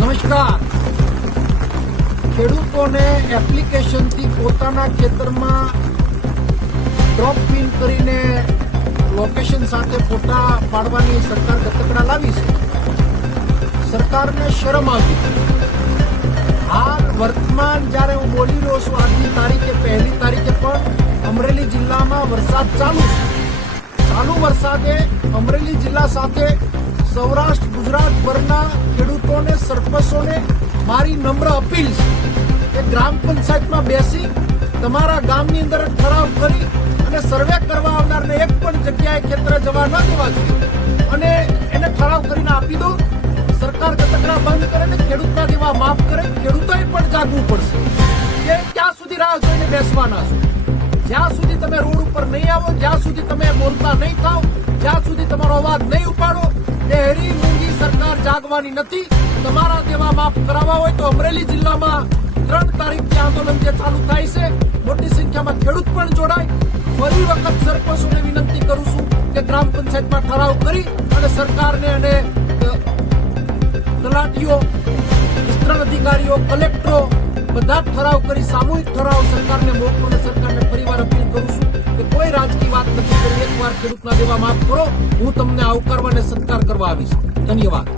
નમસ્કાર. ખેડૂતોને એપ્લિકેશનથી પોતાના ખેતરમાં ડ્રોપ પિન કરીને લોકેશન સાથે ફોટા પાડવાની સરકાર ગતકડા લાવી છે. સરકારને શરમ આવી. હાલ વર્તમાન જ્યારે હું બોલી રહ્યો છું, આજની તારીખે, પહેલી તારીખે પણ અમરેલી જિલ્લામાં વરસાદ ચાલુ છે. ચાલુ વરસાદે અમરેલી જિલ્લા સાથે સૌરાષ્ટ્ર, ગુજરાત પરના ખેડૂતોને, સરપંચોને મારી નમ્ર અપીલ છે કે ગ્રામ પંચાયતમાં બેસી તમારા ગામની અંદર ઠરાવ કરી અને સર્વે કરવા આવનારને એક પણ જગ્યાએ ખેતરે જવા ન દેવા જોઈએ. અને એને ઠરાવ કરીને આપી દો. સરકાર કતકડા બંધ કરે ને ખેડૂતના દેવા માફ કરે. ખેડૂતોએ પણ જાગવું પડશે કે ક્યાં સુધી રાહ જોઈને બેસવાના છો? જ્યાં સુધી તમે રોડ ઉપર નહીં આવો, જ્યાં સુધી તમે બોલતા નહીં થાવ, જ્યાં સુધી તમારો અવાજ નહીં મૂંગી સરકાર નથી. તમારા દેવા માફ કરાવવા હોય તો અમરેલી જિલ્લામાં ત્રણ તારીખથી આંદોલન જે ચાલુ થાય છે, મોટી સંખ્યામાં ખેડૂત પણ જોડાય. ફરી વખત સરપંચોને વિનંતી કરું છું કે ગ્રામ પંચાયતમાં ઠરાવ કરી અને સરકારને અને તલાટીઓ, વિસ્તરણ અધિકારીઓ, કલેક્ટરો બધા ઠરાવ કરી સામૂહિક ઠરાવ સરકારને મોકલો અને સરકારને ફરીવાર અપીલ કરું છું કે કોઈ રાજકીય વાત નથી કરી. એકવાર ખેડૂતના દેવા માફ કરો. હું તમને આવકારવા અને સત્કાર કરવા આવીશ. ધન્યવાદ.